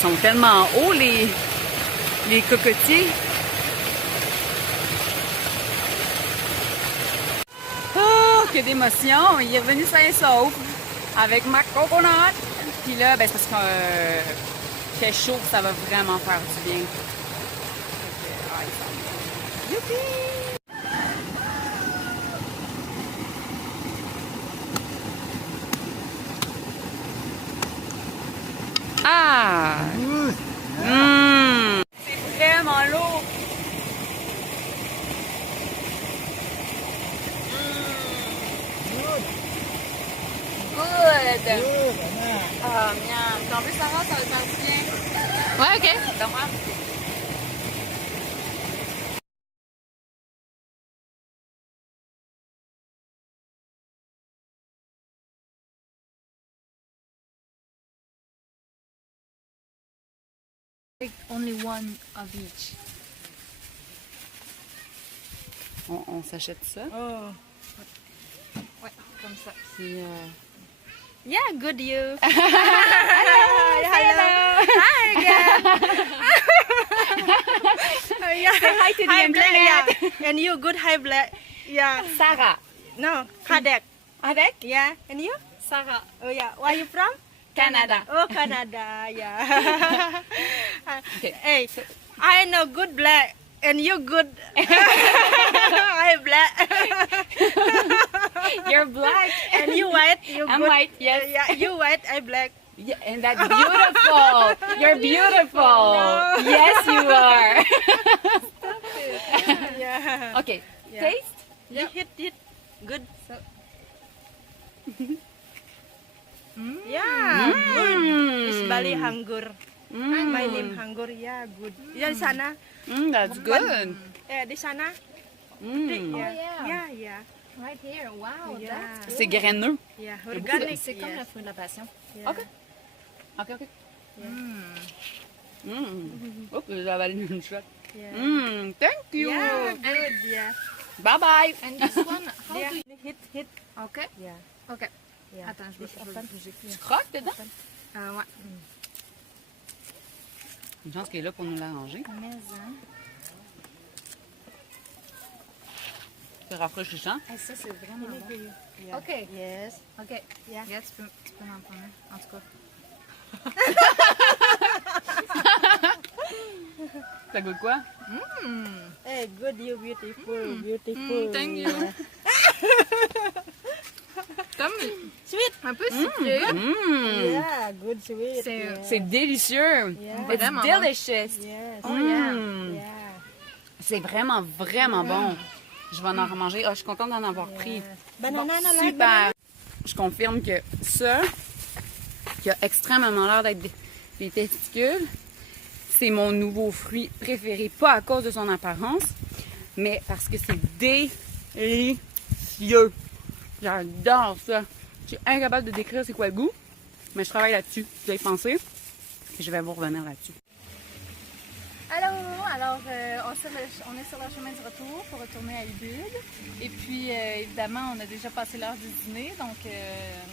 sont tellement hauts, les cocotiers. Oh, que d'émotion! Il est revenu sain et sauf avec ma coconut. Puis là, ben, c'est parce qu'il fait chaud, ça va vraiment faire du bien. Youpi! Ah! C'est vraiment lourd! Good! Ah, miam! Puis en plus, ça va faire du bien. Ouais, ok. Comprends? Only one of each. On s'achète ça. Oh. Ouais, comme ça. Puis, Yeah, good you. hello! Hi again. Say hi to the Hi, Black. internet. Yeah. And you good hi Black. Yeah. Sarah. No, Kadek. Avec? Yeah. And you? Sarah. Oh yeah. Where you from? Canada. Oh, Canada. Yeah. Okay. Hey, I know good Black. And you good. I Black. You're black. And you white. You I'm good. white, yes. Yeah, you white. I Black. Yeah, and that's beautiful. You're beautiful. No. Yes, you are. Yeah. Okay. Yeah. Taste? You hit. Good. Yeah, good. It's Bali Hanggur. My name Hanggur. Yeah, good. Yeah, di sana. That's good. Yeah, di sana. Mm. Yeah. Yeah. Right here, wow, Yeah. that's good. C'est graineux. Yeah. beaucoup de- Organic. C'est comme yeah. le fruit de la passion. Yeah. Ok. Ok. Oh, j'ai avalé une shot. Yeah. Thank you. Yeah, good. Yeah. Bye bye. And this one, how Yeah. do you... Hit. Ok, Yeah. ok. Yeah. Attends, je vais bouger. Tu croques dedans? Ouais. Une chance qu'elle est là pour nous l'arranger. Maison. C'est rafraîchissant. Eh, ça, c'est vraiment bon. Yeah. Ok. Yes. Ok. Yeah. Yeah, tu peux m'en prendre un, en tout cas. Ça goûte quoi? Hey, good. You beautiful. Beautiful. thank you. Yeah. Comme Sweet. un peu sucré. Yeah, good sweet. C'est- Yeah. C'est délicieux. Yeah. It's Vraiment bon. delicious. Yes. Oh yeah. Yeah. C'est vraiment, vraiment bon. Je vais en remanger. Oh, je suis contente d'en avoir pris. Banana, Bon, I like super. banana. Je confirme que ça, qui a extrêmement l'air d'être des testicules, c'est mon nouveau fruit préféré. Pas à cause de son apparence, mais parce que c'est délicieux. J'adore ça. Je suis incapable de décrire c'est quoi le goût, mais je travaille là-dessus. Je vais y penser et je vais vous revenir là-dessus. Allô, alors on est sur le chemin du retour pour retourner à Ubud. Et puis évidemment, on a déjà passé l'heure du dîner, donc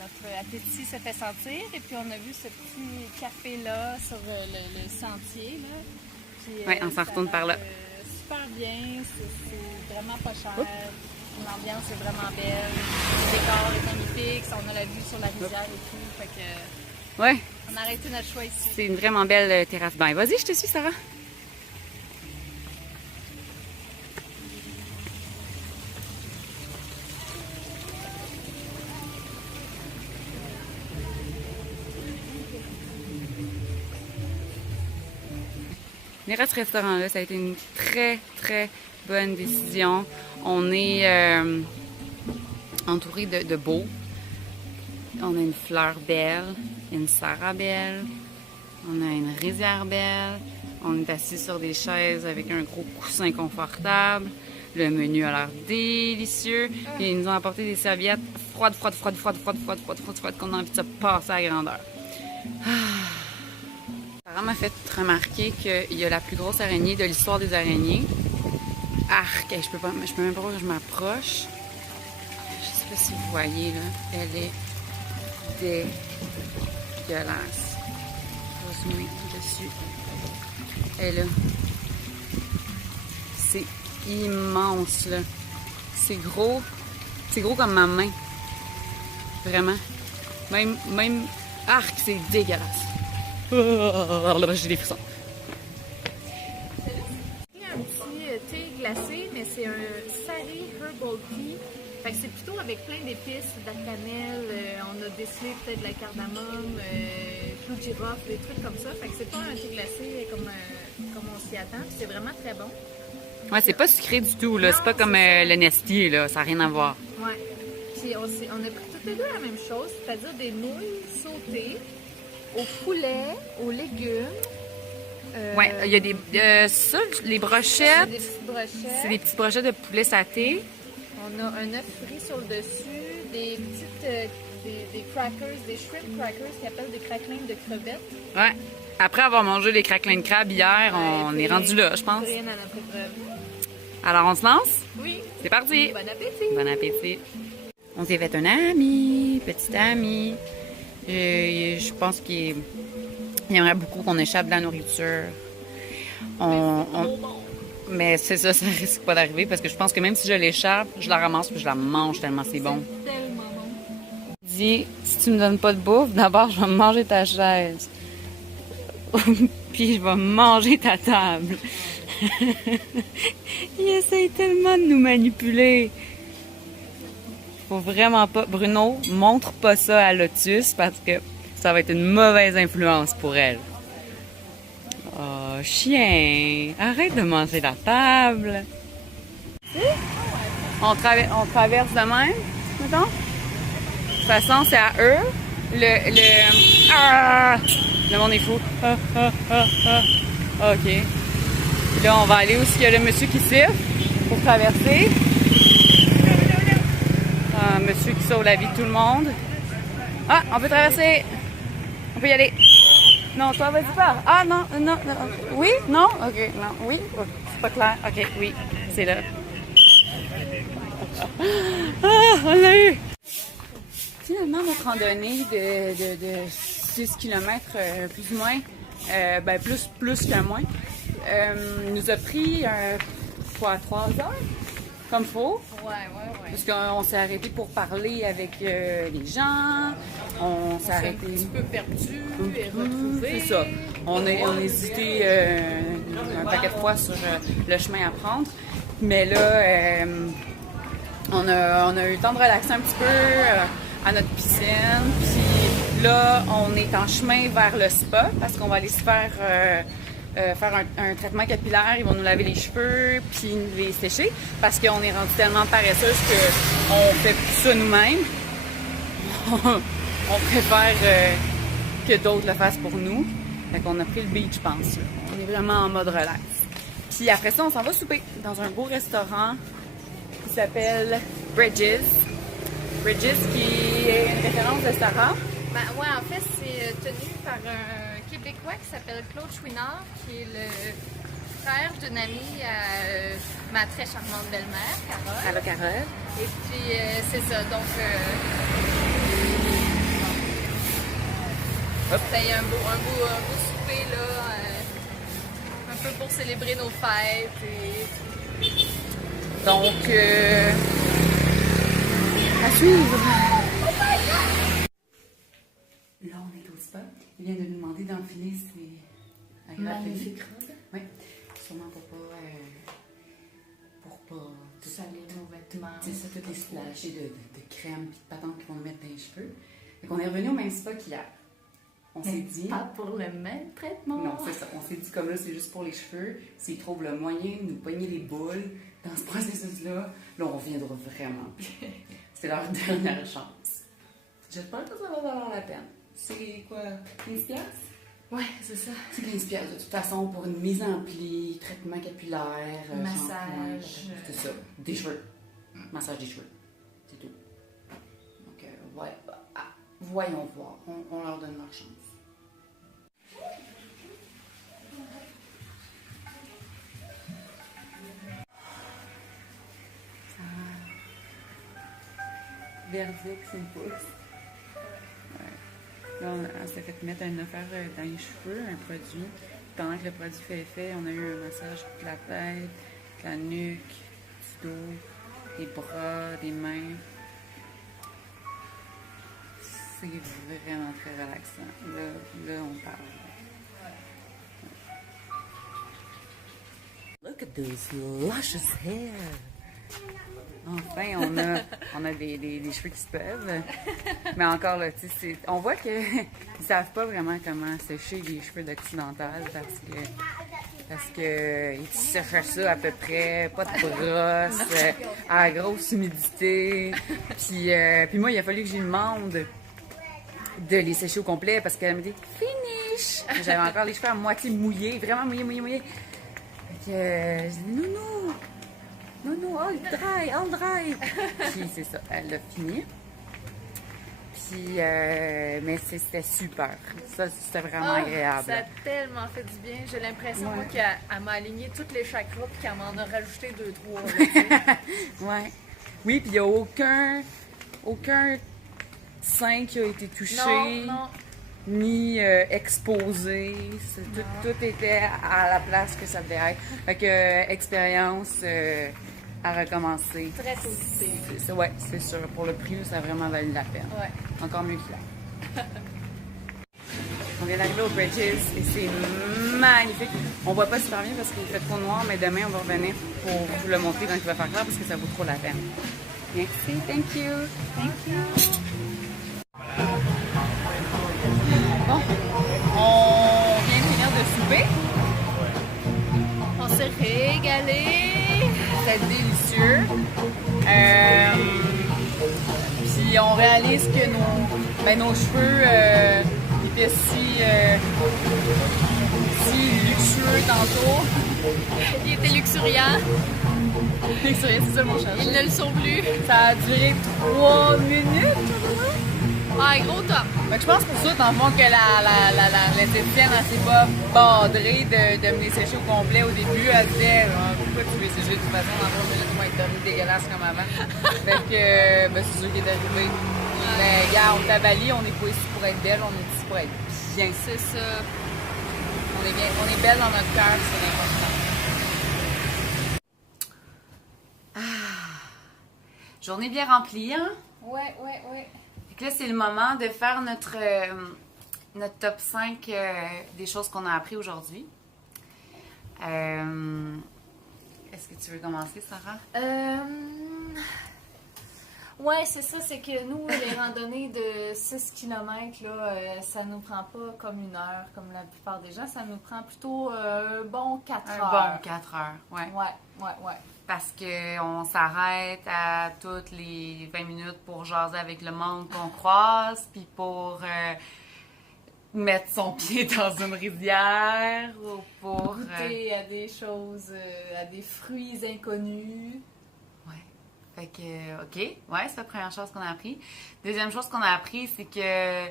notre appétit se fait sentir. Et puis on a vu ce petit café-là sur le sentier. Là. Puis, Ouais, on s'en ça a retourne par là. l'air, super bien, c'est vraiment pas cher. L'ambiance est vraiment belle, le décor est magnifique, on a la vue sur la rivière et tout. Fait que, Ouais, on a arrêté notre choix ici. c'est une vraiment belle terrasse bain. Vas-y, je te suis, Sarah. Venir à ce restaurant-là, ça a été une très, très bonne décision. On est entouré de beaux. On a une fleur belle, une Sarah belle, on a une rizière belle, on est assis sur des chaises avec un gros coussin confortable. Le menu a l'air délicieux. Puis ils nous ont apporté des serviettes froides qu'on a envie de se passer à grandeur. Sarah m'a fait remarquer qu'il y a la plus grosse araignée de l'histoire des araignées. Arc! Je peux même pas voir que je m'approche. Je sais pas si vous voyez, là. Elle est dégueulasse. va zoomer dessus. Elle est là. C'est immense, là. C'est gros comme ma main. Vraiment. Même arc, c'est dégueulasse. J'ai des frissons. Il y a un petit thé glacé, mais c'est un Sari Herbal Tea. Fait que c'est plutôt avec plein d'épices, de la cannelle, on a décelé peut-être de la cardamome, clou de girofle, des trucs comme ça. Fait que c'est pas un thé glacé comme on s'y attend, puis c'est vraiment très bon. Ouais, c'est pas sucré du tout, là. C'est pas comme le Nestlé, là. Ça n'a rien à voir. Ouais. Puis on a pris toutes les deux la même chose, c'est-à-dire des nouilles sautées au poulet, aux légumes. Ouais, il y a des... ça, les brochettes, Des petites brochettes. c'est des petites brochettes de poulet saté. On a un œuf frit sur le dessus, des petites... des crackers, des shrimp crackers qui appellent des craquelins de crevettes. Ouais. Après avoir mangé les craquelins de crabe hier, on est rendu là, je pense. Rien à notre épreuve. Alors, on se lance? Oui. C'est parti! Bon appétit! Bon appétit! On s'est fait un ami, petit ami. Je pense qu'il aimerait beaucoup qu'on échappe de la nourriture. Mais c'est ça, ça risque pas d'arriver parce que je pense que même si je l'échappe, je la ramasse puis je la mange tellement c'est bon. Tellement bon. Il dit, si tu me donnes pas de bouffe, d'abord je vais manger ta chaise. Puis je vais manger ta table. Il essaye tellement de nous manipuler. Faut vraiment pas... Bruno, montre pas ça à Lotus parce que ça va être une mauvaise influence pour elle. Oh, chien! Arrête de manger la table! On traverse de même, mettons? De toute façon, c'est à eux. Le monde est fou. OK. Puis là, on va aller où il y a le monsieur qui siffle pour traverser. Un monsieur qui sauve la vie de tout le monde. Ah, on peut traverser. On peut y aller. Non, toi, vas-y, pars. Ah, non. Oui? Non? OK, non. Oui? Oh, c'est pas clair. OK, oui. C'est là. Ah, on l'a eu! Finalement, notre randonnée de 6 km, plus ou moins, ben plus qu'un moins, nous a pris, 3 heures, comme faut. Ouais. Parce qu'on s'est arrêté pour parler avec les gens, on s'est arrêté... Un petit peu perdu et retrouvé. C'est ça. On a hésité un paquet de fois sur le chemin à prendre. Mais là, on a eu le temps de relaxer un petit peu à notre piscine. Puis là, on est en chemin vers le spa parce qu'on va aller se faire un traitement capillaire. Ils vont nous laver les cheveux puis nous les sécher parce qu'on est rendu tellement paresseuse qu'on fait tout ça nous-mêmes. On préfère que d'autres le fassent pour nous. Fait qu'on a pris le beach, je pense. On est vraiment en mode relax. Puis après ça, on s'en va souper dans un beau restaurant qui s'appelle Bridges. Bridges qui est une référence de Sarah. Ben, ouais, en fait, c'est tenu par un Québécois qui s'appelle Claude Chouinard, qui est le frère d'une amie à ma très charmante belle-mère, Carole. Allô, Carole. Et puis, c'est ça. Donc, c'était un beau souper, là, un peu pour célébrer nos fêtes. Donc, à suivre. Là, on est au spa. Il vient de nous demander d'enfiler ses magnifiques robes. Oui, sûrement pour pas tout Salir nos vêtements. C'est ça, tout est splashé de crème et de patentes qu'ils vont nous mettre dans les cheveux. Fait qu'on est revenu au même spa qu'hier. On s'est dit... Pas pour le même traitement. Non, c'est ça. On s'est dit comme là, c'est juste pour les cheveux. S'ils trouvent le moyen de nous pogner les boules dans ce processus-là, là, on reviendra vraiment plus. C'est leur dernière chance. J'espère que ça va valoir la peine. C'est quoi, 15$? Ouais, c'est ça. C'est 15$ de toute façon pour une mise en pli, traitement capillaire, Massage. shampoing, c'est ça. Des cheveux. Massage des cheveux. C'est tout. Donc, ouais. Voyons voir. On leur donne leur chance. Verdict, c'est une pousse. Ouais. Là, on s'est fait mettre une affaire dans les cheveux, un produit. Pendant que le produit fait effet, on a eu un massage de la tête, de la nuque, du dos, des bras, des mains. C'est vraiment très relaxant. Là on parle. Look at those luscious hair. Enfin, on a des cheveux qui se peuvent. Mais encore là, tu sais, on voit qu'ils ne savent pas vraiment comment sécher les cheveux d'occidental parce que ils séchent ça à peu près, pas de brosse, à la grosse humidité. Puis moi, il a fallu que je lui demande de les sécher au complet parce qu'elle me dit « Finish! » J'avais encore les cheveux à moitié mouillés, vraiment mouillés. Fait que je dis « Non, all dry! » Puis c'est ça, elle a fini. Puis, mais c'était super. Ça, c'était vraiment agréable. Ça a tellement fait du bien. J'ai l'impression moi, qu'elle m'a aligné toutes les chakras puis qu'elle m'en a rajouté 2-3. Ouais. Oui, puis il n'y a aucun sein qui a été touché. Non. Ni exposé. Tout était à la place que ça devait être. Fait que expérience à recommencer. Très positive. Ouais, c'est sûr. Pour le prix, ça a vraiment valu la peine. Ouais. Encore mieux qu'hier. On vient d'arriver au Bridges et c'est magnifique. On voit pas super bien parce qu'il fait trop noir, mais demain, on va revenir pour vous le montrer quand il va faire clair parce que ça vaut trop la peine. Merci, thank you. Bon, on vient de finir de souper. On s'est régalé. C'était délicieux. Puis on réalise que nos cheveux étaient si luxueux tantôt. Il était luxuriant. Luxurieux, c'est ça mon chercher. Ils ne le sont plus. Ça a duré 3 minutes. Ah, gros top. Fait que je pense pour ça, dans le fond, que l'esthéticienne, elle s'est pas badrée de me les sécher au complet au début. Elle disait, pourquoi tu veux les sécher de toute façon, dans 3 minutes, ils vont être devenus dégueulasses comme avant. Fait que, c'est sûr qui est arrivé. Mais, regarde, on est à Bali, on n'est pas ici pour être belle, on est ici pour être bien. C'est ça. On est belle dans notre cœur, c'est l'important. Journée bien remplie, hein? Ouais. Fait que là, c'est le moment de faire notre top 5 des choses qu'on a appris aujourd'hui. Est-ce que tu veux commencer, Sarah? Ouais, c'est ça, c'est que nous, les randonnées de 6 km, là, ça nous prend pas comme 1 heure, comme la plupart des gens, ça nous prend plutôt un bon 4 heures. Un bon 4 heures, ouais. Ouais. Parce qu'on s'arrête à toutes les 20 minutes pour jaser avec le monde qu'on croise, puis pour mettre son pied dans une rivière, ou pour... goûter à des choses, à des fruits inconnus. Ouais. Fait que, OK. Ouais, c'est la première chose qu'on a appris. Deuxième chose qu'on a appris, c'est que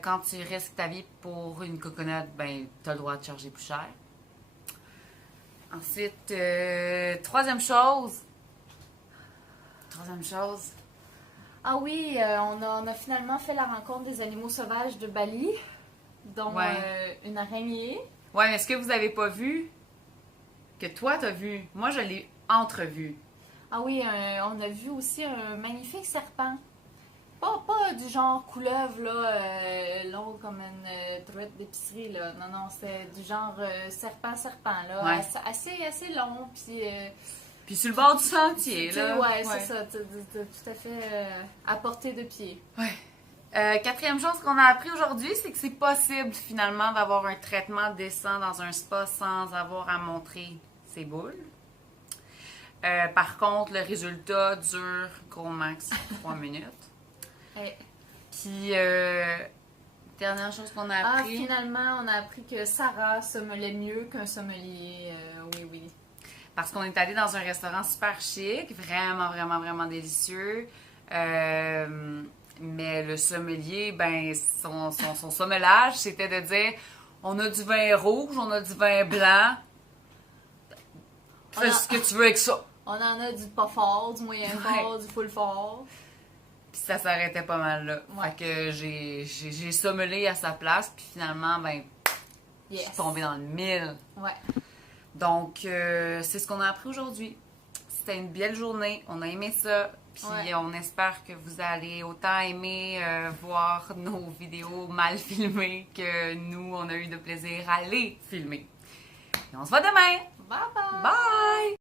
quand tu risques ta vie pour une coconut, ben, t'as le droit de charger plus cher. Ensuite, troisième chose. Ah oui, on a finalement fait la rencontre des animaux sauvages de Bali, dont une araignée. Ouais, mais est-ce que vous avez pas vu que toi t'as vu? Moi, je l'ai entrevu. Ah oui, on a vu aussi un magnifique serpent. Pas du genre couleuvre, là, long comme une truite d'épicerie, là. Non, c'était du genre serpent, là. Ouais. Assez long, puis... Puis sur le bord du sentier, là. Ouais, c'est ça, tout à fait à portée de pied. Ouais. Quatrième chose qu'on a appris aujourd'hui, c'est que c'est possible, finalement, d'avoir un traitement décent dans un spa sans avoir à montrer ses boules. Par contre, le résultat dure gros max 3 minutes. Puis, dernière chose qu'on a appris... finalement, on a appris que Sarah sommelait mieux qu'un sommelier. Oui. Parce qu'on est allé dans un restaurant super chic, vraiment délicieux. Mais le sommelier, ben, son sommelage, c'était de dire, on a du vin rouge, on a du vin blanc. Fais ce que tu veux avec ça. On en a du pas fort, du moyen fort, du full fort. Puis ça s'arrêtait pas mal là. Ouais. Fait que j'ai sommelé à sa place, puis finalement, ben, je suis tombée dans le mille. Ouais. Donc, c'est ce qu'on a appris aujourd'hui. C'était une belle journée, on a aimé ça, puis on espère que vous allez autant aimer voir nos vidéos mal filmées que nous, on a eu de plaisir à les filmer. Et on se voit demain! Bye bye! Bye!